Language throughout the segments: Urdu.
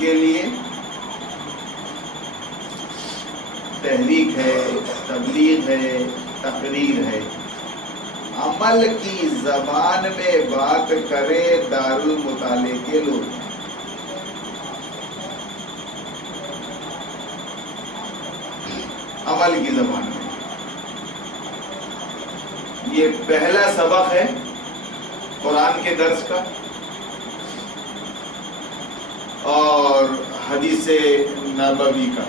کے لیے تحریک ہے، تبلیغ ہے، تقریر ہے۔ عمل کی زبان میں بات کرے دارالمطالعے کے لوگ، عمل کی زبان میں۔ یہ پہلا سبق ہے قرآن کے درس کا اور حدیث نبوی کا۔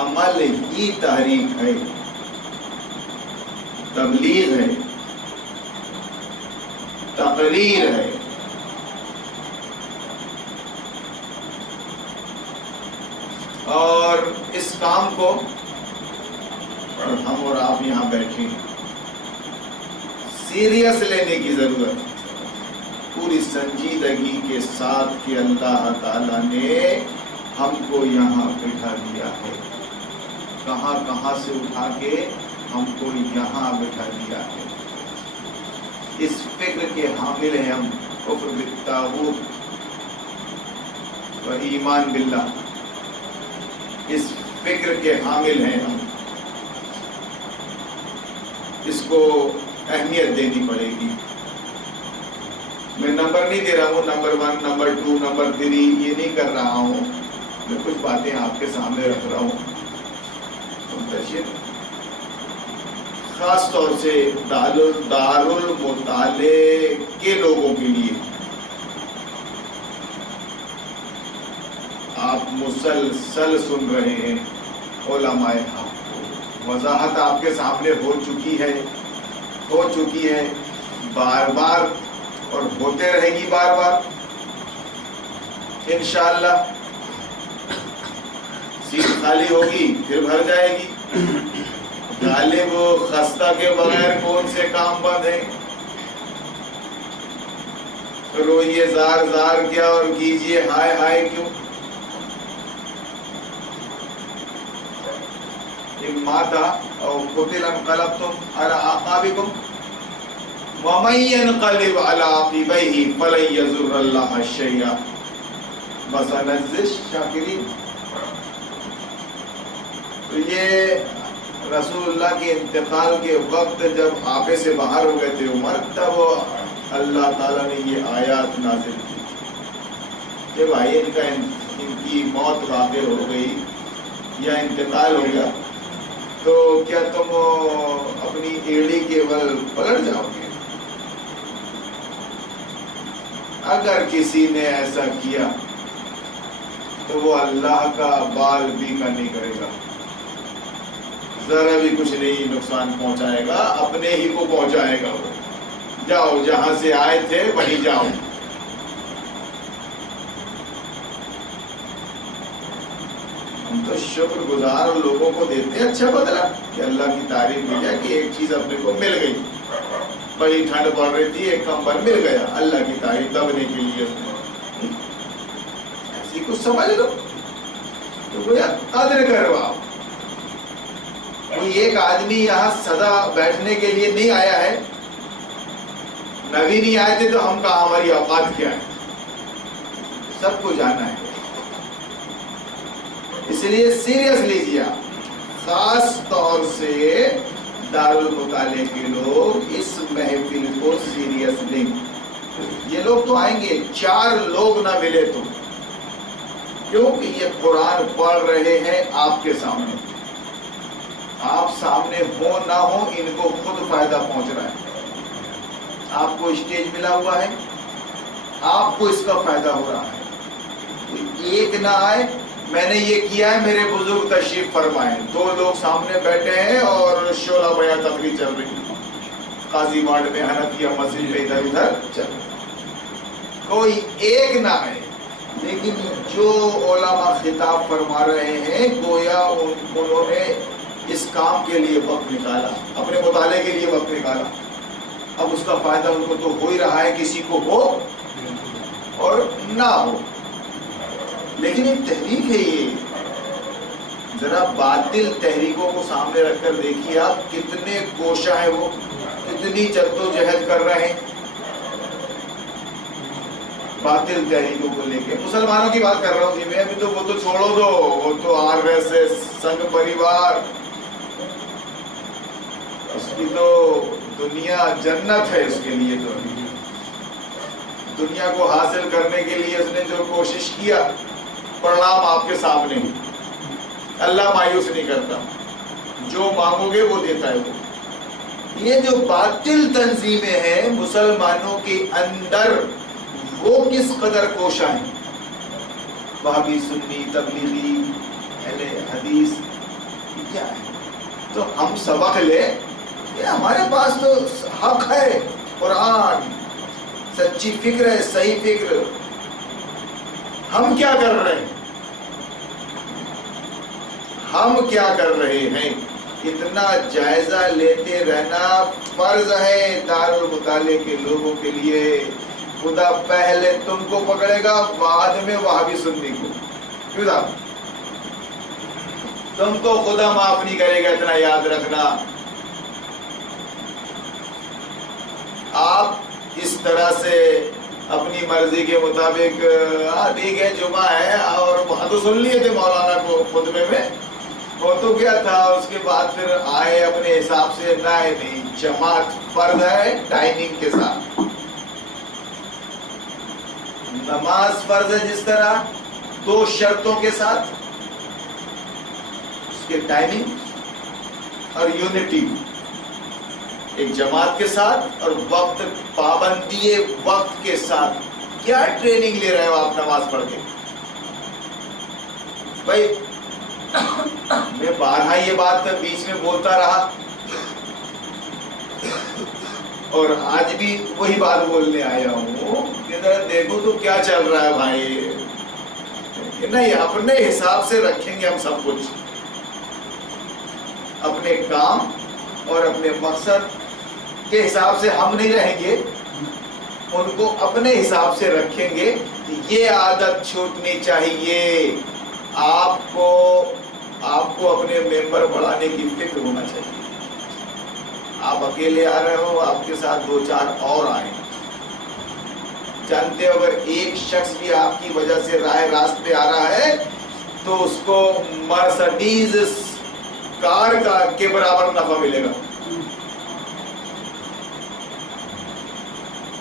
عمل ہی تحریک ہے، تبلیغ ہے، تقریر ہے۔ اور اس کام کو ہم اور آپ یہاں بیٹھے سیریس لینے کی ضرورت ہے، پوری سنجیدگی کے ساتھ کہ اللہ تعالیٰ نے ہم کو یہاں بٹھا دیا ہے، کہاں کہاں سے اٹھا کے ہم کو یہاں بٹھا دیا ہے۔ اس فکر کے حامل ہیں ہم، کفر بالطاغوت و ایمان باللہ، اس فکر کے حامل ہیں ہم۔ اس کو اہمیت دینی پڑے گی۔ میں نمبر نہیں دے رہا ہوں، نمبر 1، نمبر 2، نمبر 3، یہ نہیں کر رہا ہوں۔ میں کچھ باتیں آپ کے سامنے رکھ رہا ہوں منتشر، خاص طور سے دارالمطالعے کے لوگوں کے لیے۔ آپ مسلسل سن رہے ہیں علماء حق کو، وضاحت آپ کے سامنے ہو چکی ہے بار بار، اور ہوتے رہے گی بار بار انشاءاللہ۔ سیٹ خالی ہوگی پھر بھر جائے گی۔ غالب و خستہ کے بغیر کون سے کام بند ہیں؟ روئیے زار زار کیا اور کیجئے ہائے ہائے کیوں؟ ماتا او قتل انقلبتم على اعقابكم ومن ينقلب على عقبيه فلن يضر الله شيئا وسنجزي الشاكرين۔ تو یہ رسول اللہ کے انتقال کے وقت جب آپے سے باہر ہو گئے تھے عمر، تب اللہ تعالیٰ نے یہ آیات نازل کی کہ بھائی ان کی موت واقع ہو گئی یا انتقال ہو گیا تو کیا تم اپنی ایڑی کے بل پلٹ جاؤ گے؟ اگر کسی نے ایسا کیا تو وہ اللہ کا بال بھی کا نہیں کرے گا، ذرا بھی کچھ نہیں نقصان پہنچائے گا، اپنے ہی کو پہنچائے گا۔ وہ جاؤ جہاں سے آئے تھے وہیں جاؤ۔ ہم تو شکر گزار لوگوں کو دیتے ہیں اچھا بدلہ، کہ اللہ کی تعریف دی جائے کہ ایک چیز اپنے کو مل گئی، بڑی ٹھنڈ پڑ رہی تھی ایک کمبل مل گیا، اللہ کی تعریف دبنے کے لیے ایسی کچھ سمجھ لو تو گویا قدر کرو آپ۔ کوئی ایک آدمی یہاں سدا بیٹھنے کے لیے نہیں آیا ہے، نبی نہیں آئے تھے تو ہم کہاں، ہماری اوقات کیا ہے؟ سب کو جانا ہے۔ اس لیے سیریس لیجیے آپ، خاص طور سے دارالمطالعے کے لوگ اس محفل کو سیریس لیں۔ یہ لوگ تو آئیں گے، 4 لوگ نہ ملے تو، کیونکہ یہ قرآن پڑھ رہے ہیں آپ کے سامنے، آپ سامنے ہو نہ ہو ان کو خود فائدہ پہنچ رہا ہے۔ آپ کو اسٹیج ملا ہوا ہے، آپ کو اس کا فائدہ ہو رہا ہے۔ کوئی ایک نہ آئے میں نے یہ کیا ہے، میرے بزرگ تشریف فرمائیں، 2 لوگ سامنے بیٹھے ہیں اور شعلہ بیاں تقریر چل رہی ہے، قاضی وارڈ میں، حنفیہ مسجد میں ادھر ادھر چل رہی ہے، کوئی ایک نہ آئے۔ لیکن جو علماء خطاب فرما رہے ہیں گویا انہوں نے اس کام کے لیے وقت نکالا، اپنے مطالعے کے لیے وقت نکالا۔ اب اس کا فائدہ ان کو تو ہو ہی رہا ہے، کسی کو ہو اور نہ ہو، لیکن ایک تحریک ہے یہ۔ ذرا باطل تحریکوں کو سامنے رکھ کر دیکھیے آپ، کتنے کوشاں ہیں وہ، کتنی جدوجہد کر رہے ہیں۔ باطل تحریکوں کو لے کے. مسلمانوں کی بات کر رہا ہوں جی میں ابھی. تو وہ تو چھوڑو دو, وہ تو RSS سنگھ پریوار, اس کی تو دنیا جنت ہے اس کے لیے. تو دنیا کو حاصل کرنے کے لیے اس نے جو کوشش کیا, پرنام آپ کے سامنے. اللہ مایوس نہیں کرتا, جو مانگو گے وہ دیتا ہے. وہ یہ جو باطل تنظیمیں ہیں مسلمانوں کے اندر, وہ کس قدر کوشاں ہیں. وہابی, سنی, تبلیغی, اہل حدیث, یہ کیا ہے؟ تو ہم سبق لے کہ ہمارے پاس تو حق ہے, قرآن, سچی فکر ہے, صحیح فکر. ہم کیا کر رہے ہیں, ہم کیا کر رہے ہیں, اتنا جائزہ لیتے رہنا فرض ہے دارالمطالعے کے لوگوں کے لیے. خدا پہلے تم کو پکڑے گا, بعد میں وہابی سنی کو. کیوں صاحب, تم کو خدا معاف نہیں کرے گا, اتنا یاد رکھنا. آپ اس طرح سے اپنی مرضی کے مطابق, ٹھیک ہے جمعہ ہے اور وہاں تو سن لیے تھے مولانا کو خطبے میں, وہ تو کیا تھا, اس کے بعد پھر آئے اپنے حساب سے. نہیں, جماعت فرض ہے ٹائمنگ کے ساتھ. نماز فرض ہے جس طرح, 2 شرطوں کے ساتھ, اس کے ٹائمنگ اور یونٹی, ایک جماعت کے ساتھ اور وقت, پابندی وقت کے ساتھ. کیا ٹریننگ لے رہے ہو آپ نماز پڑھ کے بھائی؟ میں بارہا یہ بات بیچ میں بولتا رہا اور آج بھی وہی بات بولنے آیا ہوں کہ ذرا دیکھو تو کیا چل رہا ہے بھائی. نہیں, اپنے حساب سے رکھیں گے ہم سب کچھ, اپنے کام اور اپنے مقصد کے حساب سے ہم نہیں رہیں گے, ان کو اپنے حساب سے رکھیں گے. یہ عادت چھوٹنی چاہیے. آپ کو اپنے ممبر بڑھانے کی فکر ہونا چاہیے. آپ اکیلے آ رہے ہو, آپ کے ساتھ 2-4 اور آئیں. جانتے ہو اگر ایک شخص بھی آپ کی وجہ سے راہ راست پہ آ رہا ہے تو اس کو مرسڈیز کار کے برابر نفع ملے گا.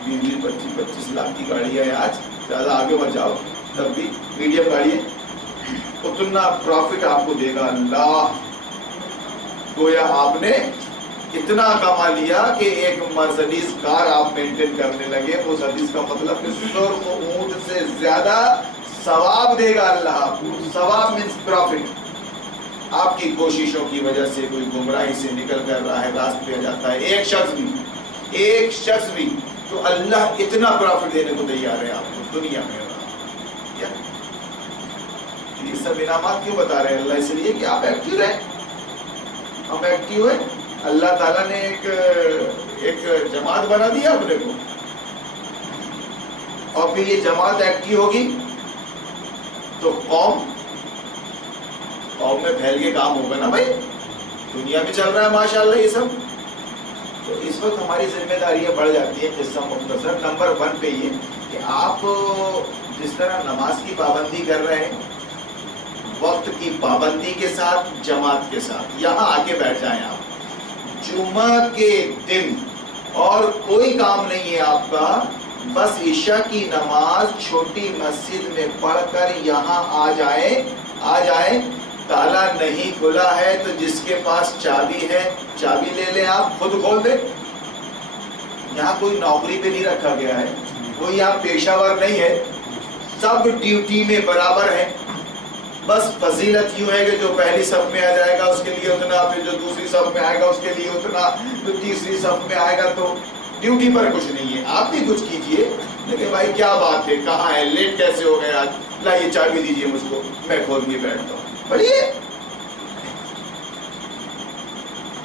20-25 لاکھ کی گاڑی ہے آج, زیادہ آگے مت جاؤ, تب بھی میڈیم گاڑی ہے, اتنا پروفٹ آپ کو دے گا اللہ. گویا آپ نے اتنا کما لیا کہ ایک مرسڈیز کار آپ مینٹین کرنے لگے. اس حدیث کا مطلب کہ سرخ اونٹ سے زیادہ ثواب دے گا اللہ آپ کو. ثواب مینس پروفٹ. آپ کی کوششوں کی وجہ سے کوئی گمراہی سے نکل کر راہ راست پہ آ جاتا ہے, ایک شخص بھی, تو اللہ اتنا پروفٹ دینے کو تیار ہے آپ کو دنیا میں. یہ سب انعامات کیوں بتا رہے ہیں اللہ؟ اس لیے کہ آپ ایکٹیو رہیں. ہم ایکٹیو ہیں. اللہ تعالیٰ نے ایک جماعت بنا دیا اپنے کو, اور پھر یہ جماعت ایکٹیو ہوگی تو قوم میں پھیل کے کام ہوگا نا بھائی. دنیا میں چل رہا ہے ماشاءاللہ یہ سب. تو اس وقت ہماری ذمہ داریاں بڑھ جاتی ہیں. قصہ مختصر نمبر 1 پہ یہ کہ آپ جس طرح نماز کی پابندی کر رہے ہیں, وقت کی پابندی کے ساتھ, جماعت کے ساتھ, یہاں آ کے بیٹھ جائیں آپ. جمعہ کے دن اور کوئی کام نہیں ہے آپ کا, بس عشاء کی نماز چھوٹی مسجد میں پڑھ کر یہاں آ جائیں. تالا نہیں کھلا ہے تو جس کے پاس چابی ہے چابی لے لیں, آپ خود کھول دیں. یہاں کوئی نوکری پہ نہیں رکھا گیا ہے, کوئی یہاں پیشہ ور نہیں ہے, سب ڈیوٹی میں برابر ہیں. بس فضیلت یوں ہے کہ جو پہلی صف میں آ جائے گا اس کے لیے اتنا, پھر جو دوسری صف میں آئے گا اس کے لیے اتنا, جو تیسری صف میں آئے گا. تو ڈیوٹی پر کچھ نہیں ہے, آپ بھی کچھ کیجئے. لیکن بھائی کیا بات ہے, کہاں ہے, لیٹ کیسے ہو گئے آج, لائیے چابی دیجئے مجھ کو, میں کھول کے بیٹھتا ہوں.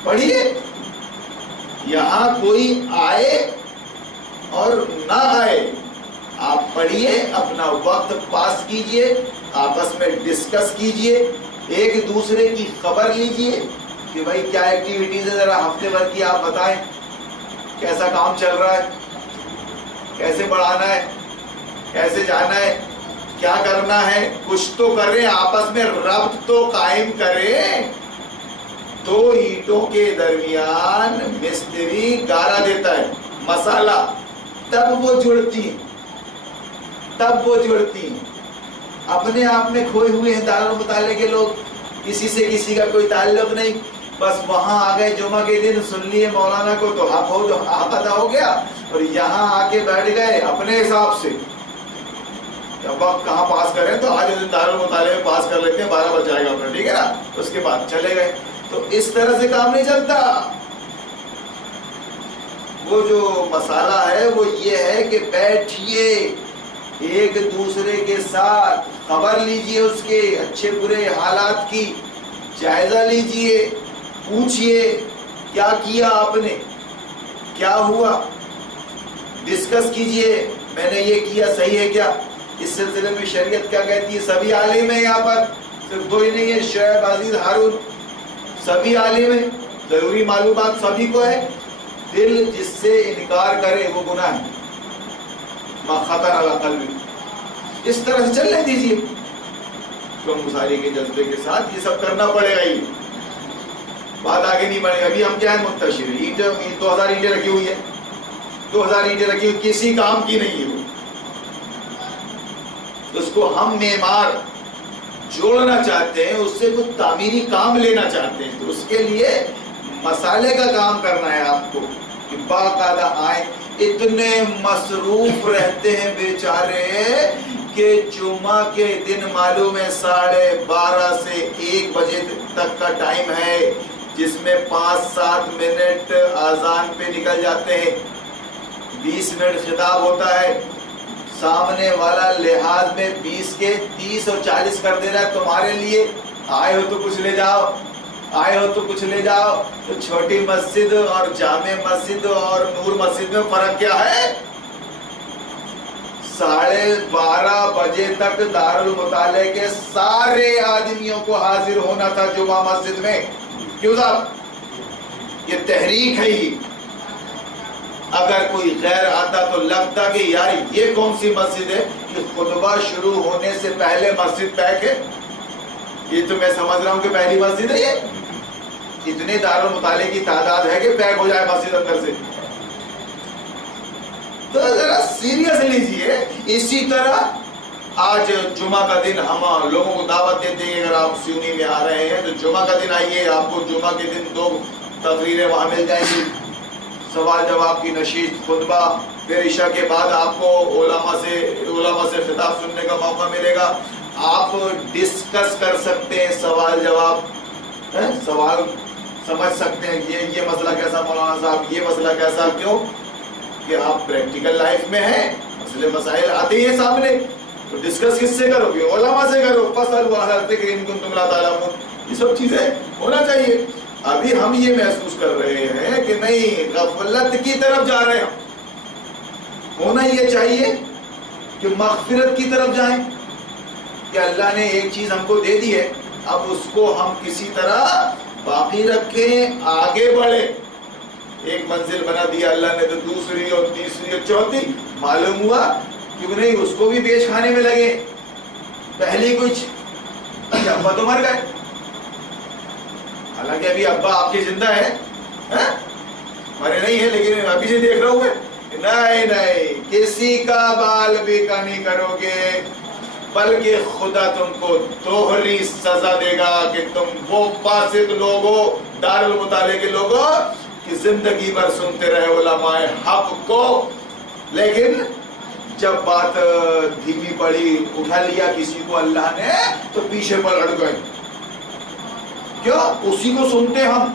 پڑھیے. یہاں کوئی آئے اور نہ آئے, آپ پڑھیے, اپنا وقت پاس کیجئے, آپس میں ڈسکس کیجئے, ایک دوسرے کی خبر لیجئے کہ بھائی کیا ایکٹیویٹیز ہے, ذرا ہفتے بھر کی آپ بتائیں, کیسا کام چل رہا ہے, کیسے بڑھانا ہے, کیسے جانا ہے، کیا کرنا ہے، کچھ تو کر رہے ہیں، آپس میں ربط تو قائم کریں. دو اینٹوں کے درمیان مستری گارا دیتا ہے مسالہ، تب وہ جڑتی ہیں، تب وہ جڑتی ہیں. اپنے آپ میں کھوئے ہوئے ہیں دارالمطالعے کے لوگ، کسی سے کسی کا کوئی تعلق نہیں، بس وہاں آ گئے جمعہ کے دن سن لیے مولانا کو تو حق ادا ہو گیا، اور یہاں آ کے بیٹھ گئے اپنے حساب سے. اب آپ کہاں پاس کریں تو آج دارالمطالعے میں پاس کر لیتے ہیں، 12 بج جائے گا اپنا، ٹھیک ہے نا، اس کے بعد چلے گئے. تو اس طرح سے کام نہیں چلتا. وہ جو مسئلہ ہے وہ یہ ہے کہ بیٹھیے ایک دوسرے کے ساتھ، خبر لیجئے اس کے اچھے برے حالات کی، جائزہ لیجئے، پوچھئے کیا کیا آپ نے، کیا ہوا، ڈسکس کیجئے میں نے یہ کیا صحیح ہے کیا، اس سلسلے میں شریعت کیا کہتی ہے. سبھی عالم ہیں یہاں پر، صرف دو ہی نہیں ہے، شعیب، عزیز، ہارون، سبھی عالم ہیں، ضروری معلومات سبھی کو ہے. دل جس سے انکار کرے وہ گناہ ہے، ما خطر علی قلبی. اس طرح سے چلنے دیجیے تو مساری کے جذبے کے ساتھ یہ سب کرنا پڑے گا. ہی بات آگے نہیں بڑھے گا. ابھی ہم کیا ہے، منتشر اینٹ 2000 اینٹیں رکھی ہوئی ہے، 2000 اینٹیں رکھی ہوئی، کسی کام کی نہیں ہے. اس کو ہم معمار جوڑنا چاہتے ہیں، اس سے کچھ تعمیری کام لینا چاہتے ہیں، تو اس کے لیے مسالے کا کام کرنا ہے آپ کو کہ باقاعدہ آئیں. اتنے مصروف رہتے ہیں بیچارے کہ جمعہ کے دن معلوم ہے 12:30 سے 1 بجے تک کا ٹائم ہے، جس میں 5-7 منٹ اذان پہ نکل جاتے ہیں، 20 منٹ خطاب ہوتا ہے. سامنے والا لحاظ میں 20 کے 30 اور 40 کر دے رہا ہے تمہارے لیے. آئے ہو تو کچھ لے جاؤ، آئے ہو تو کچھ لے جاؤ. تو چھوٹی مسجد اور جامع مسجد اور نور مسجد میں فرق کیا ہے؟ 12:30 بجے تک دارالمطالعے کے سارے آدمیوں کو حاضر ہونا تھا جمعہ مسجد میں. کیوں صاحب؟ یہ تحریک ہے. ہی اگر کوئی غیر آتا تو لگتا کہ یار یہ کون سی مسجد ہے کہ خطبہ شروع ہونے سے پہلے مسجد پیک ہے. یہ تو میں سمجھ رہا ہوں کہ پہلی مسجد ہے. یہ اتنے دارالمطالعے کی تعداد ہے کہ پیک ہو جائے مسجد اندر سے. تو ذرا سیریس لیجیے. اسی طرح آج جمعہ کا دن ہم لوگوں کو دعوت دیتے ہیں، اگر آپ سیونی میں آ رہے ہیں تو جمعہ کا دن آئیے. آپ کو جمعہ کے دن 2 تقریریں وہاں مل جائیں گی، سوال جواب کی نشست، خطبہ، پھر عشاء کے بعد آپ کو علماء سے خطاب سننے کا موقع ملے گا. آپ ڈسکس کر سکتے ہیں، سوال جواب، سوال سمجھ سکتے ہیں یہ مسئلہ کیسا مولانا صاحب، یہ مسئلہ کیسا. کیوں کہ آپ پریکٹیکل لائف میں ہیں، مسئلے مسائل آتے ہیں سامنے، تو ڈسکس کس سے کرو گے؟ علماء سے کرو. فَاسْأَلُوا أَهْلَ الذِّكْرِ إِن كُنتُمْ لَا تَعْلَمُونَ. یہ سب چیزیں ہونا چاہیے. ابھی ہم یہ محسوس کر رہے ہیں کہ نہیں، غفلت کی طرف جا رہے ہیں. ہونا یہ چاہیے کہ مغفرت کی طرف جائیں کہ اللہ نے ایک چیز ہم کو دے دی ہے، اب اس کو ہم کسی طرح باقی رکھیں، آگے بڑھیں. ایک منزل بنا دیا اللہ نے تو دوسری اور تیسری اور چوتھی. معلوم ہوا کہ نہیں، اس کو بھی بیچ کھانے میں لگے. پہلی کچھ ابا تو مر گئے، حالانکہ ابھی ابا آپ کے زندہ ہے، مرے نہیں ہے، لیکن ابھی سے دیکھ رہا ہوں نہیں نہیں، کسی کا بال بھی کا نہیں کرو گے، بلکہ خدا تم کو دوہری سزا دے گا کہ تم وہ فاسق لوگوں، دارالمطالعے کے لوگوں کہ زندگی بھر سنتے رہے علماء حق کو، لیکن جب بات دھیمی پڑی، اٹھا لیا کسی کو اللہ نے، تو پیچھے پلٹ گئے. کیوں؟ اسی کو سنتے، ہم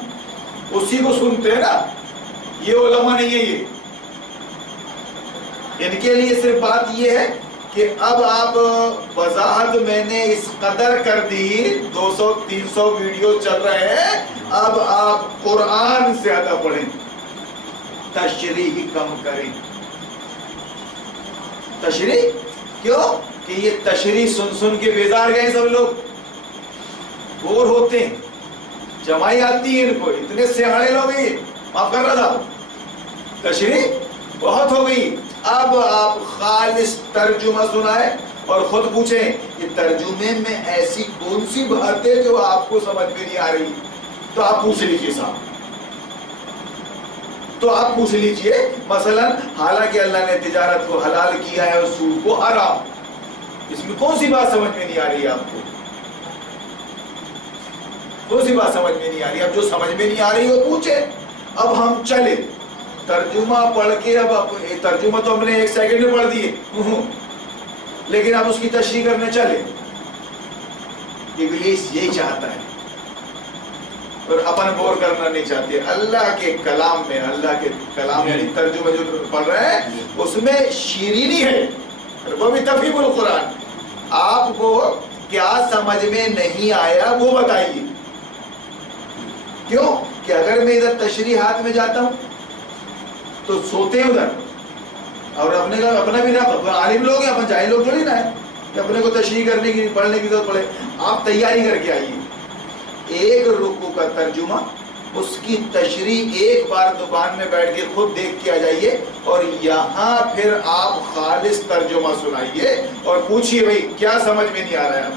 اسی کو سنتے ہیں نا. یہ علماء نہیں ہے. یہ ان کے لیے صرف بات یہ ہے کہ اب آپ وضاحت میں نے اس قدر کر دی، 200-300 ویڈیو چل رہے ہیں، اب آپ قرآن زیادہ پڑھیں، تشریح کم کریں. تشریح کیوں؟ کہ یہ تشریح سن سن کے بیزار گئے سب لوگ، بور ہوتے ہیں، جمائی آتی ہے ان کو. اتنے سیاڑے لوگ ہیں، معاف کر رہا تھا، تشریح بہت ہو گئی. اب آپ خالص ترجمہ سنائیں اور خود پوچھیں کہ ترجمے میں ایسی کون سی بات ہے جو آپ کو سمجھ میں نہیں آ رہی، تو آپ پوچھ لیجیے صاحب، تو آپ پوچھ لیجئے مثلا حالانکہ اللہ نے تجارت کو حلال کیا ہے اور سود کو حرام، اس میں کون سی بات سمجھ میں نہیں آ رہی ہے آپ کو؟ کون سی بات سمجھ میں نہیں آ رہی؟ اب جو سمجھ میں نہیں آ رہی وہ پوچھے۔ اب ہم چلے ترجمہ پڑھ کے، اب ترجمہ تو ہم نے 1 سیکنڈ میں پڑھ دیے، لیکن اب اس کی تشریح کرنے چلے۔ ابلیس یہی چاہتا ہے اور اپن بور کرنا نہیں چاہتے۔ اللہ کے کلام میں، اللہ کے کلام یعنی ترجمہ جو پڑھ رہے ہیں اس میں شیرینی ہے، وہ بھی تفہیم القرآن۔ آپ کو کیا سمجھ میں نہیں آیا وہ بتائیے، کیوں کہ اگر میں ادھر تشریحات میں جاتا ہوں تو سوتے ادھر، اور اپنے کا اپنا بھی نہ عالم لوگ ہیں، اپن جاہل لوگ تھوڑی نہ ہے کہ اپنے کو تشریح کرنے کی پڑھنے کی ضرورت پڑے۔ آپ تیاری کر کے آئیے، ایک رکوع کا ترجمہ، اس کی تشریح ایک بار دکان میں بیٹھ کے خود دیکھ کے آ جائیے، اور یہاں پھر آپ خالص ترجمہ سنائیے اور پوچھئے بھئی کیا سمجھ میں نہیں آ رہا ہے آپ؟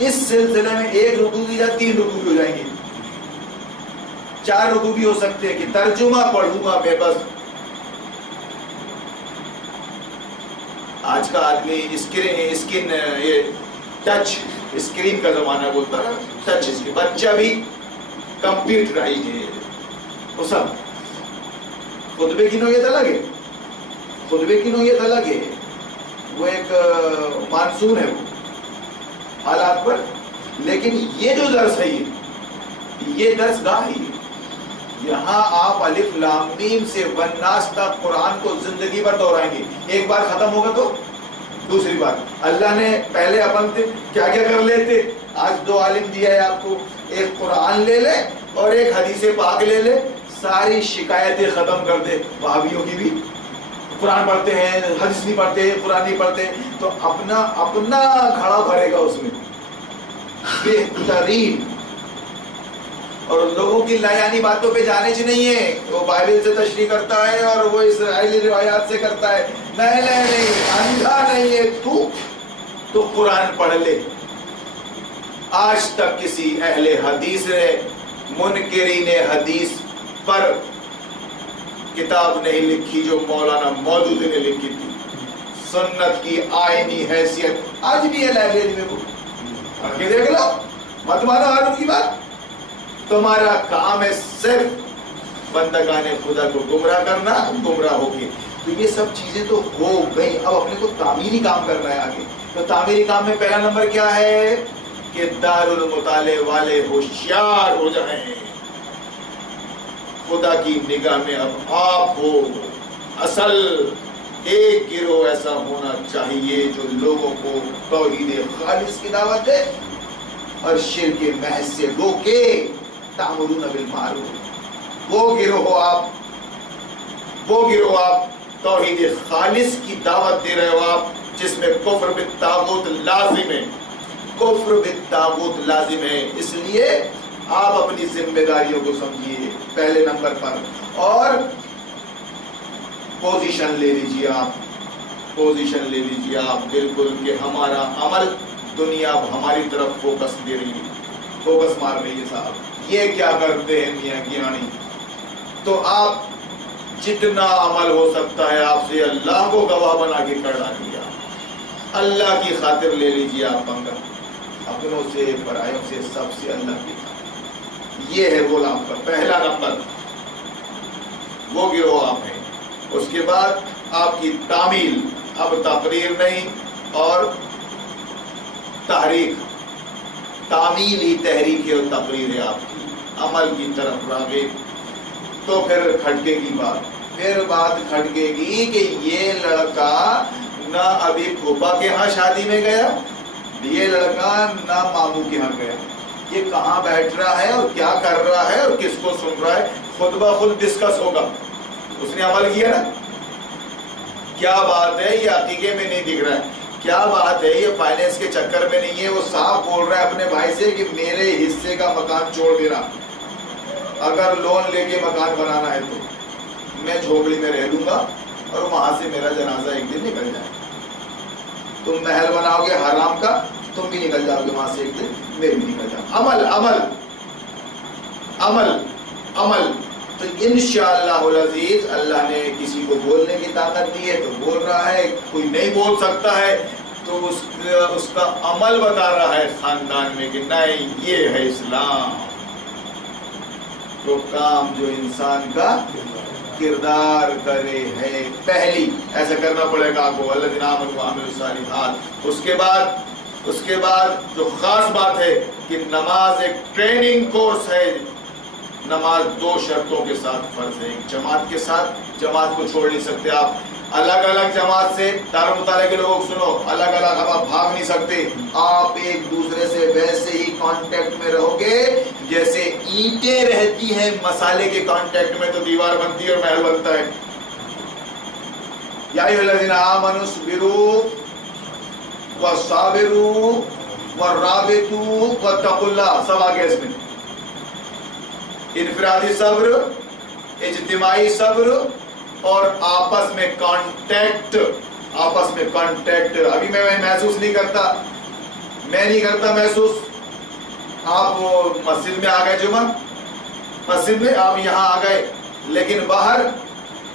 اس سلسلے میں 1 رکوع کی جگہ 3 رکوع بھی ہو جائیں گے، 4 رکوع بھی ہو سکتے ہیں کہ ترجمہ پڑھوں گا میں بس۔ آج کا آدمی اسکن یہ ٹچ اسکرین کا زمانہ بولتا ہے، ٹچ اسکرین، بچہ بھی کمپیوٹرائز ہے، وہ سب خطبے کی نوعیت الگ ہے، خطبے کی نوعیت الگ ہے، وہ ایک مانسون ہے وہ حالات پر، لیکن یہ جو درس ہے یہ درس گاہ ہی ہے۔ یہاں آپ الف لام میم سے والناس تک قرآن کو زندگی بھر دہرائیں گے، ایک بار ختم ہوگا تو دوسری بار۔ اللہ نے پہلے اپن کیا کیا کر لیتے، آج 2 عالم دیا ہے آپ کو، ایک قرآن لے لے اور ایک حدیث پاک لے لے، ساری شکایتیں ختم کر دے۔ وہابیوں کی بھی قرآن پڑھتے ہیں، حدیث نہیں پڑھتے، قرآن نہیں پڑھتے، تو اپنا گھڑا بھرے گا اس میں بہترین، اور لوگوں کی لایانی باتوں پہ جانے سے نہیں ہے، وہ بائبل سے تشریح کرتا ہے اور وہ اسرائیلی روایات سے کرتا ہے، نہیں اندھا نہیں ہے تو قرآن پڑھ لے۔ آج تک کسی اہل حدیث نے منکرین حدیث پر کتاب نہیں لکھی جو مولانا مودودی نے لکھی تھی، سنت کی آئینی حیثیت آج بھی ہے لائبریری میں، وہ پڑھ کے دیکھ لو، مت مانو ہارون کی بات۔ تمہارا کام ہے صرف بندگان خدا کو گمراہ کرنا، گمراہ ہو کے۔ تو یہ سب چیزیں تو ہو گئی، اب اپنے کو تعمیری کام کرنا ہے آگے۔ تو تعمیری کام میں پہلا نمبر کیا ہے کہ دارالمطالعے والے ہوشیار ہو جائیں، خدا کی نگاہ میں اب آپ ہو اصل ایک گروہ ایسا ہونا چاہیے جو لوگوں کو توحید خالص کی دعوت دے اور شرک محض سے روکے، تأمرون بالمعروف۔ وہ گروہ آپ توحید خالص کی دعوت دے رہے ہو آپ، جس میں کفر بالطاغوت لازم ہے، کفر بالطاغوت لازم ہے۔ اس لیے آپ اپنی ذمہ داریوں کو سمجھیے پہلے نمبر پر، اور پوزیشن لے لیجیے آپ بالکل کہ ہمارا عمل دنیا ہماری طرف فوکس مار رہی ہے صاحب، یہ کیا کرتے ہیں میاں گیانی۔ تو آپ جتنا عمل ہو سکتا ہے آپ سے اللہ کو گواہ بنا کے کر ڈالیے، اللہ کی خاطر لے لیجیے آپ پنگا، اپنوں سے برائیوں سے سب سے اللہ کی خاطر۔ یہ ہے وہ آپ کا پہلا نمبر، وہ گروہ آپ ہیں۔ اس کے بعد آپ کی تعمیل، اب تقریر نہیں اور تحریک، تعمیل ہی تحریک ہے اور تقریر ہے آپ کی، عمل کی طرف راغب۔ تو پھر کھٹکے کی بات کھٹکے گی کہ یہ لڑکا نہ ابھی پھوپھا کے ہاں شادی میں گیا، یہ لڑکا نہ ماموں کے ہاں گیا، یہ کہاں بیٹھ رہا ہے اور کیا کر رہا ہے اور کس کو سن رہا ہے، خود بخود ڈسکس ہوگا۔ اس نے عمل کیا نا، کیا بات ہے یہ عقیقے میں نہیں دکھ رہا ہے، کیا بات ہے یہ فائنینس کے چکر میں نہیں ہے، وہ صاحب بول رہا ہے اپنے بھائی سے کہ میرے حصے کا مکان چھوڑ دینا، اگر لون لے کے مکان بنانا ہے تو میں جھوپڑی میں رہ لوں گا، اور وہاں سے میرا جنازہ ایک دن نکل جائے. تم محل بناؤ گے حرام کا, تم بھی نکل جاؤ گے وہاں سے ایک دن, میں بھی نکل جاؤں. عمل عمل عمل عمل. تو انشاءاللہ العزیز اللہ نے کسی کو بولنے کی طاقت دی ہے تو بول رہا ہے, کوئی نہیں بول سکتا ہے تو اس کا عمل بتا رہا ہے خاندان میں کہ نہیں یہ ہے اسلام. تو کام جو انسان کا کردار کرے ہے پہلی, ایسا کرنا پڑے گا آپ کو, الذین آمنوا وعملوا الصالحات. اس کے بعد جو خاص بات ہے کہ نماز ایک ٹریننگ کورس ہے. نماز 2 شرطوں کے ساتھ فرض ہے. ایک جماعت کے ساتھ, جماعت کو چھوڑ نہیں سکتے آپ. الگ الگ جماعت سے دارالمطالعہ کے لوگ سنو, الگ الگ اب آپ بھاگ نہیں سکتے. آپ ایک دوسرے سے ویسے ہی کانٹیکٹ میں رہو گے جیسے اینٹیں رہتی ہیں مسالے کے کانٹیکٹ میں تو دیوار بنتی ہے اور محل بنتا ہے. یا ایھا الذین آمنوا اصبروا وصابروا ورابطوا واتقوا اللہ. سب آگے اس میں انفرادی صبر, اجتماعی صبر اور آپس میں کانٹیکٹ. آپس میں کانٹیکٹ ابھی میں محسوس نہیں کرتا, میں نہیں کرتا محسوس. آپ مسجد میں آ گئے, جمعہ مسجد میں آپ یہاں آ گئے, لیکن باہر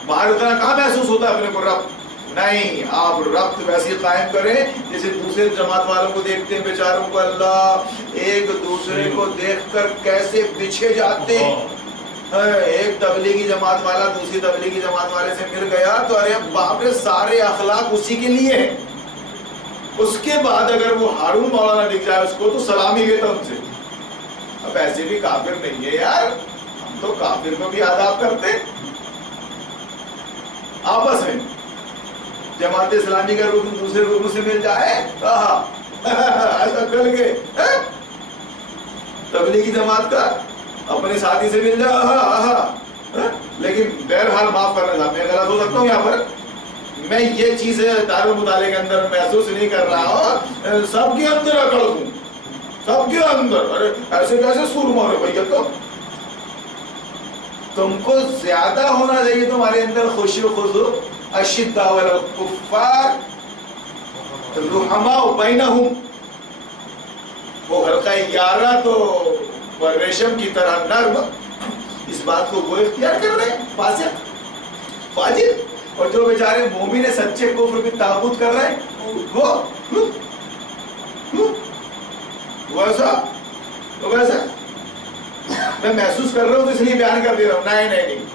اتنا کہاں محسوس ہوتا ہے اپنے کو ربط. نہیں, آپ ربط ویسے قائم کریں جیسے دوسرے جماعت والوں کو دیکھتے ہیں بیچاروں کو, اللہ ایک دوسرے کو دیکھ کر کیسے بچھے جاتے ہیں. ایک تبلیغی جماعت والا دوسری تبلیغی جماعت والے سے مل گیا تو ارے باپ رے سارے اخلاق اسی کے لیے ہیں. اس کے بعد اگر وہ ہارون مولانا دکھ جائے اس کو تو سلام ہی لیتا ان سے. اب ایسے بھی کافر نہیں ہے یار, ہم تو کافر کو بھی آداب کرتے. آپس میں جماعت اسلامی کا رکن دوسرے رکن سے مل جائے ایسا کر کے, تبلیغی جماعت کا اپنے ساتھی سے مل جائے. لیکن بہرحال معاف کرنا تھا, میں غلط ہو سکتا ہوں یہاں پر. میں یہ چیز دارالمطالعہ کے اندر محسوس نہیں کر رہا ہوں. سب کے اندر اکڑ دوں, سب کے اندر. ارے ایسے کیسے سور مارے بھیا, تو تم کو زیادہ ہونا چاہیے تمہارے اندر خوشی و خضوع. اشداء علی الکفار رحماء بینہم. وہ حلقہ 11 تو ریشم کی طرح نرم, اس بات کو وہ اختیار کر رہے ہیں فاسق فاجر. اور جو بیچارے مومن سچے کفر کی تعبد کر رہے ہیں ویسا میں محسوس کر رہا ہوں تو اس لیے بیان کر دے رہا ہوں. نہیں,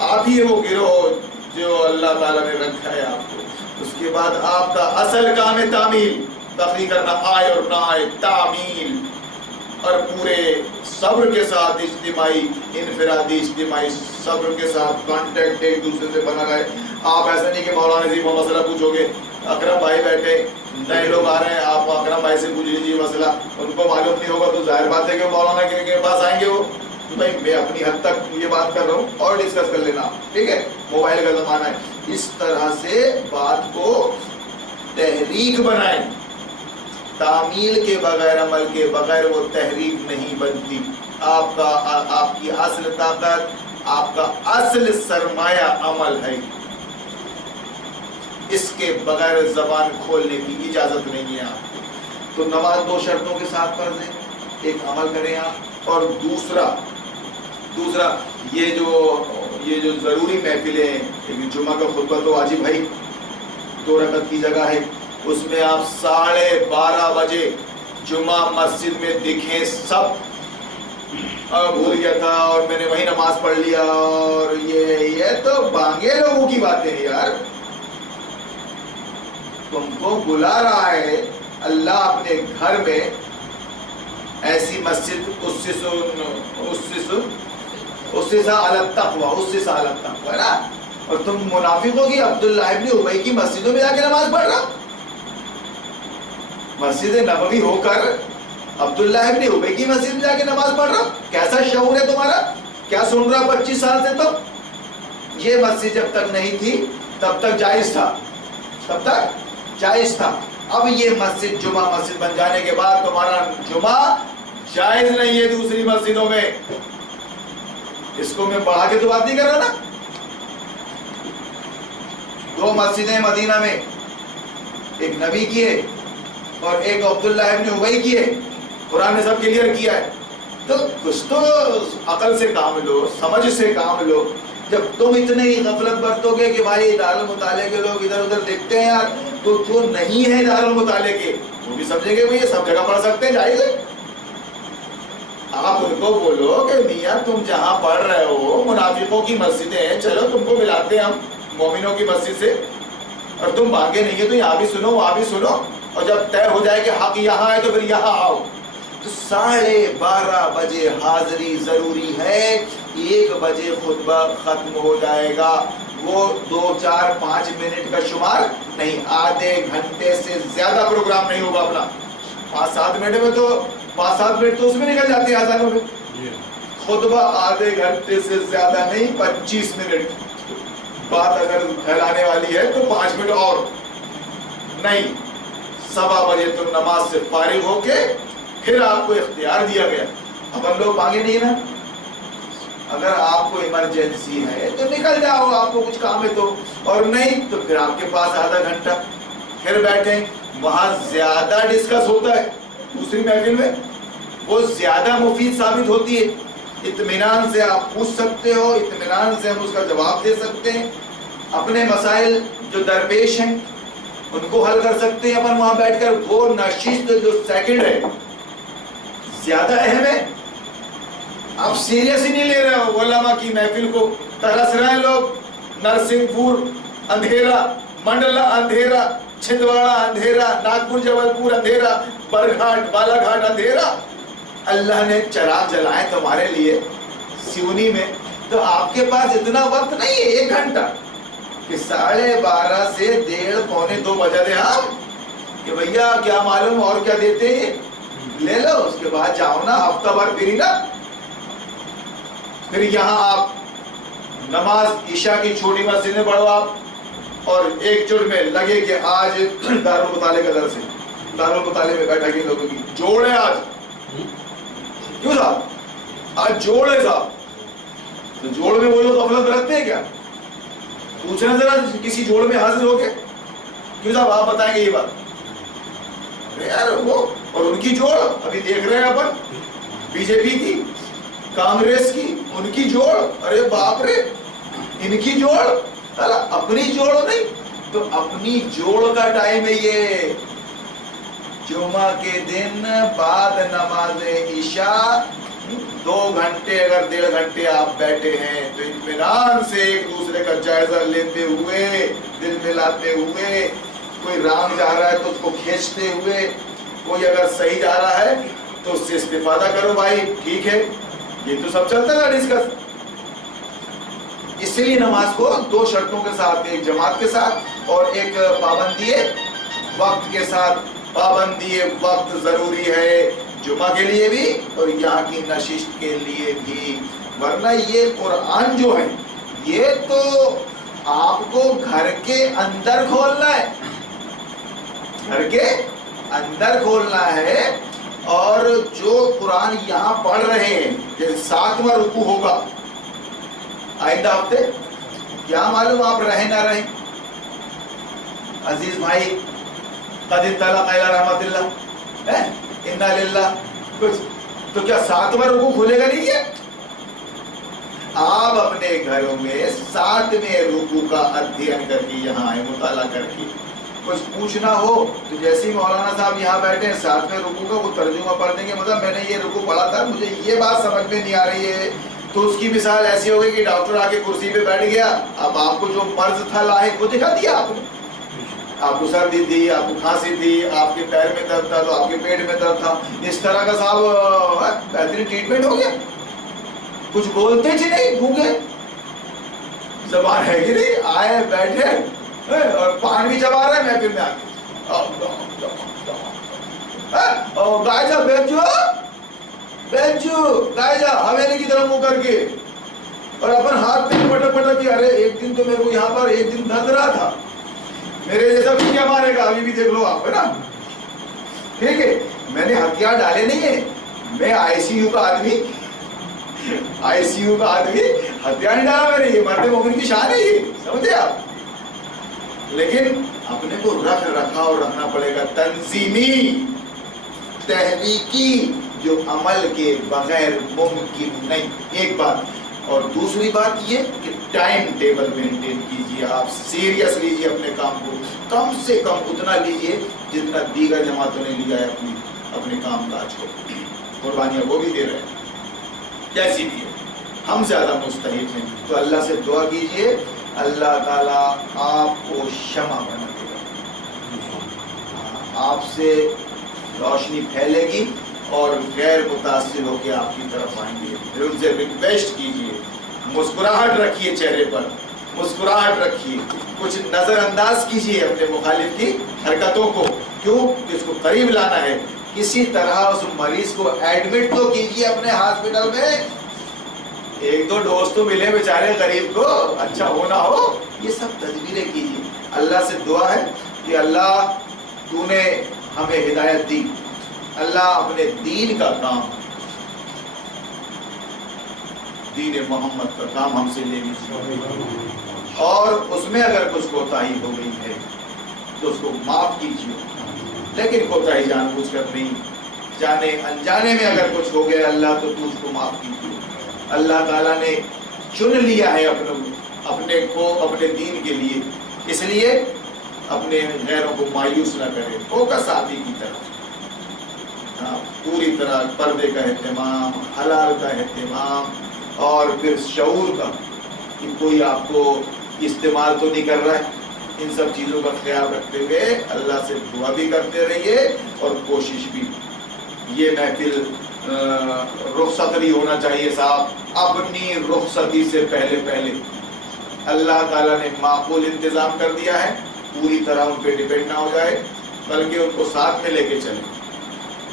آپ ہی وہ گروہ جو اللہ تعالیٰ نے رکھا ہے آپ کو. اس کے بعد آپ کا اصل کام ہے تعمیل, تخلیق کرنا آئے اور نہ آئے, تعمیل. اور پورے صبر کے ساتھ اجتماعی انفرادی اجتماعی صبر کے ساتھ کانٹیکٹ ایک دوسرے سے بنا رہے. آپ ایسا نہیں کہ مولانا جی وہ مسئلہ پوچھو گے, اکرم بھائی بیٹھے نئے لوگ آ رہے ہیں, آپ اکرم بھائی سے پوچھ لیجیے مسئلہ, ان کو معلوم نہیں ہوگا تو ظاہر بات ہے کہ مولانا کے پاس آئیں گے. وہ بھائی میں اپنی حد تک یہ بات کر رہا ہوں اور ڈسکس کر لینا, ٹھیک ہے, موبائل کا زمانہ ہے. اس طرح سے بات کو تحریک بنائیں. تعمیل کے بغیر, عمل کے بغیر وہ تحریک نہیں بنتی. آپ کی اصل طاقت, آپ کا اصل سرمایہ عمل ہے. اس کے بغیر زبان کھولنے کی اجازت نہیں ہے آپ کو. تو نماز 2 شرطوں کے ساتھ فرض ہے, ایک عمل کریں آپ, اور دوسرا یہ جو ضروری محفلیں ہیں, جمعہ کا خطبہ تو واجب بھائی 2 رکعت کی جگہ ہے, اس میں آپ 12:30 بجے جمعہ مسجد میں دکھیں. سب بھول گیا تھا اور میں نے وہی نماز پڑھ لیا, اور یہ تو بانگے لوگوں کی باتیں ہیں یار. تم کو بلا رہا ہے اللہ اپنے گھر میں, ایسی مسجد اسسا علی التقوی ہے نا, اور تم منافقوں کی عبداللہ ابن ابی کی مسجدوں میں جا کے نماز پڑھ رہا. مسجد نبوی ہو کر عبداللہ ابن ابی کی مسجد میں جا کے نماز پڑھ رہا. کیسا شعور ہے تمہارا, کیا سن رہا 25 سال سے. تو یہ مسجد جب تک نہیں تھی تب تک جائز تھا, اب یہ مسجد جمعہ مسجد بن جانے کے بعد تمہارا جمعہ جائز نہیں ہے دوسری مسجدوں میں. اس کو میں بڑھا کے تو بات نہیں کر رہا نا, دو مسجدیں مدینہ میں، ایک نبی کی ہے اور ایک عبداللہ ابن ابی کی ہے، قرآن نے سب کلیئر کیا ہے. تو کچھ تو عقل سے کام لو، سمجھ سے کام لو. جب تم اتنے ہی غفلت برتو گے کہ بھائی دارالمطالعے کے لوگ ادھر ادھر دیکھتے ہیں یار، تو جو نہیں ہے دارالمطالعے کے وہ بھی سمجھیں گے بھائی یہ سب جگہ پڑھ سکتے ہیں، جائز ہے. آپ ان کو بولو کہ میاں تم جہاں پڑھ رہے ہو منافقوں کی مسجدیں ہیں، چلو تم کو ملاتے ہیں ہم مومنوں کی مسجد سے، اور تم مانگے نہیں ہے تو یہاں بھی سنو وہاں بھی سنو، اور جب طے ہو جائے کہ حق یہاں ہے تو پھر یہاں آؤ. تو 12:30 بجے حاضری ضروری ہے. 1 بجے خطبہ ختم ہو جائے گا. وہ 2 4 5 منٹ کا شمار نہیں، آدھے گھنٹے سے زیادہ پروگرام نہیں ہوگا اپنا. 5 7 منٹ میں تو 5 7 منٹ تو اس میں نکل جاتے ہیں آزانوں میں. خطبہ آدھے گھنٹے سے زیادہ نہیں، 25 منٹ. بات اگر پھیلانے والی ہے تو 5 منٹ اور نہیں. 7:15 بجے تو نماز سے فارغ ہو کے پھر آپ کو اختیار دیا گیا. اب ہم لوگ مانگے نہیں نا، اگر آپ کو ایمرجنسی ہے تو نکل جاؤ، آپ کو کچھ کام ہے تو، اور نہیں تو پھر آپ کے پاس آدھا گھنٹہ پھر بیٹھیں. وہاں زیادہ ڈسکس ہوتا ہے دوسری محفل میں، وہ زیادہ مفید ثابت ہوتی ہے. اطمینان سے آپ پوچھ سکتے ہو، اطمینان سے ہم اس کا جواب دے سکتے ہیں. اپنے مسائل جو درپیش ہیں ان کو حل کر سکتے ہیں اپن وہاں بیٹھ کر. وہ نشست جو سیکنڈ ہے زیادہ اہم ہے. آپ سیریس ہی نہیں لے رہے ہو. علماء کی محفل کو ترس رہے ہیں لوگ. نرسنگ پور اندھیرا، منڈلا اندھیرا، چھندواڑا اندھیرا، ناگپور جبل پور اندھیرا، برگھاٹ بالا گھاٹ اندھیرا. اللہ نے چراغ جلائے تمہارے لیے سیونی میں، تو آپ کے پاس اتنا وقت نہیں ہے 1 گھنٹہ کہ 12:30 سے 1:30 پونے 2 بجا دے ہم کہ بھیا کیا معلوم اور کیا دیتے ہیں لے لو. اس کے بعد جاؤ نا ہفتہ بھر پھری نا. پھر یہاں آپ نماز عشاء کی چھوٹی مسجد میں پڑھو آپ، اور ایک جڑ میں لگے کہ آج دارالمطالعے کا درس ہے. دارالمطالعے میں بیٹھا کے لوگوں کی جوڑ ہے آج. کیوں صاحب آج جوڑ ہے صاحب؟ تو جوڑ میں وہ لوگ غفلت رکھتے ہیں کیا؟ پوچھنا ذرا کسی جوڑ میں حاضر ہو کے. کیوں صاحب آپ بتائیں گے یہ بات؟ یار وہ اور ان کی جوڑ ابھی دیکھ رہے ہیں اپن، بی جے پی کی، کانگریس کی، ان کی جوڑ. ارے باپ رے، ان کی جوڑ، اپنی جوڑ نہیں. تو اپنی جوڑ کا ٹائم ہے یہ جمعہ کے دن بعد نماز عشاء. 2 گھنٹے اگر 1.5 گھنٹے آپ بیٹھے ہیں تو اطمینان سے ایک دوسرے کا جائزہ لیتے ہوئے، دل ملاتے ہوئے، کوئی رام جا رہا ہے تو اس کو کھینچتے ہوئے، کوئی اگر صحیح جا رہا ہے تو اس سے استفادہ کرو بھائی. ٹھیک ہے، یہ تو سب چلتا ہے ڈسکس. اس لیے نماز کو 2 شرطوں کے ساتھ، ایک جماعت کے ساتھ اور ایک پابندی وقت کے ساتھ. پابندی وقت ضروری ہے جمعہ کے لیے بھی اور یہاں کی نشست کے لیے بھی. ورنہ یہ قرآن جو ہے یہ تو آپ کو گھر کے اندر کھولنا ہے، گھر کے اندر کھولنا ہے. اور جو قرآن یہاں پڑھ رہے ہیں کہ 7واں رکوع ہوگا آئندہ ہفتے، کیا معلوم آپ رہیں نہ رہیں. عزیز بھائی، قد انطلق الی رحمت اللہ، انا للہ کچھ تو کیا 7واں رکوع کھلے گا نہیں؟ آپ اپنے گھروں میں 7ویں رکوع کا ادھین کر کے یہاں آئے، مطالعہ کر کے. کچھ پوچھنا ہو تو جیسے ہی مولانا صاحب یہاں بیٹھے 7ویں رکوع کا وہ ترجمہ پڑھ دیں گے. مطلب میں نے یہ رکوع پڑھا تھا، مجھے یہ بات سمجھ میں نہیں آ رہی ہے. تو اس کی مثال ایسی ہوگی کہ ڈاکٹر آ کے کرسی پہ بیٹھ گیا، اب آپ کو جو مرض تھا لاحق وہ دکھا دیا آپ نے. آپ کو سردی تھی، آپ کو کھانسی تھی، آپ کے پیر میں درد تھا تو آپ کے پیٹ میں درد تھا. اس طرح کا صاحب بہترین ٹریٹمنٹ ہو گیا. کچھ بولتے ہی نہیں، گونگے، زبان ہے کہ نہیں، آئے بیٹھے اور پان بھی چبا رہے ہیں محفل میں آ کے. گائے جا بیٹھ جو گائے جا حویلی کی طرف منہ کر کے، اور اپن ہاتھ پہ پٹک پٹک کے. ارے ایک دن تو میرے کو یہاں پر ایک دن درد رہا تھا، میرے جیسا بھی کیا مارے گا، ابھی بھی دیکھ لو آپ، ہے نا. ٹھیک ہے، میں نے ہتھیار ڈالے نہیں ہے، میں آئی سی یو کا آدمی ہتھیار نہیں ڈالا میں نے. یہ مرد مومن کی شان ہے، یہ سمجھے آپ. لیکن اپنے کو رکھ رکھاؤ رکھنا پڑے گا، تنظیمی تحریکی، جو عمل کے بغیر ممکن نہیں، ایک بات۔ اور دوسری بات یہ کہ ٹائم ٹیبل مینٹین کیجئے، آپ سیریس لیجئے اپنے کام کو، کم سے کم اتنا لیجئے جتنا دیگر جماعتوں نے لیا ہے اپنے کام کاج کو۔ قربانیاں وہ بھی دے رہے ہیں جیسی بھی ہے، ہم زیادہ مستحق ہیں، تو اللہ سے دعا کیجئے، اللہ تعالیٰ آپ کو شمع بنا دے گا، آپ سے روشنی پھیلے گی اور غیر متاثر ہو کے آپ کی طرف آئیں گے۔ پھر ان سے ریکویسٹ کیجئے، مسکراہٹ رکھیے چہرے پر، مسکراہٹ رکھیے، کچھ نظر انداز کیجئے اپنے مخالف کی حرکتوں کو، کیوں کہ اس کو قریب لانا ہے۔ کسی طرح اس مریض کو ایڈمٹ تو کیجئے اپنے ہاسپٹل میں، ایک دو ڈوز تو ملے بیچارے غریب کو، اچھا ہونا ہو، یہ سب تدبیریں کیجئے۔ اللہ سے دعا ہے کہ اللہ تو نے ہمیں ہدایت دی، اللہ اپنے دین کا کام، دین محمد کا کام ہم سے لے لیجیے، اور اس میں اگر کچھ کوتاہی ہو گئی ہے تو اس کو معاف کیجیے، لیکن کوتاہی جان بوجھ کر نہیں، جانے انجانے میں اگر کچھ ہو گیا اللہ تو اس کو معاف کیجیے۔ اللہ تعالیٰ نے چن لیا ہے اپنے کو اپنے دین کے لیے، اس لیے اپنے غیروں کو مایوس نہ کرے، فوکس آدھی کی طرف، پوری طرح پردے کا اہتمام، حلال کا اہتمام، اور پھر شعور کا کہ کوئی آپ کو استعمال تو نہیں کر رہا ہے، ان سب چیزوں کا خیال رکھتے ہوئے اللہ سے دعا بھی کرتے رہیے اور کوشش بھی۔ یہ محفل رخصت نہیں ہونا چاہیے صاحب، اپنی رخصتی سے پہلے اللہ تعالیٰ نے معقول انتظام کر دیا ہے، پوری طرح ان پہ ڈیپینڈ نہ ہو جائے، بلکہ ان کو ساتھ میں لے کے چلیں،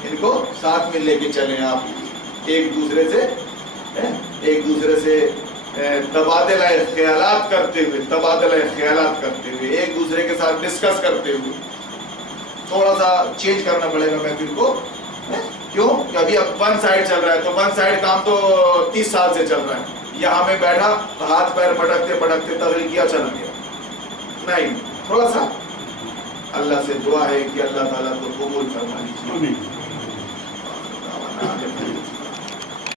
ان کو ساتھ میں لے کے چلیں، آپ ایک دوسرے سے تبادلہ خیالات کرتے ہوئے، ایک دوسرے کے ساتھ ڈسکس کرتے ہوئے، تھوڑا سا چینج کرنا پڑے گا محفل کو، کیوں کہ ابھی اب ون سائڈ چل رہا ہے، تو ون سائڈ کام تو 30 سال سے چل رہا ہے، یہاں میں بیٹھا ہاتھ پیر پٹکتے تقریر کیا چلا گیا، نہیں، تھوڑا سا اللہ سے دعا ہے کہ اللہ تعالیٰ کو قبول فرما لیجیے۔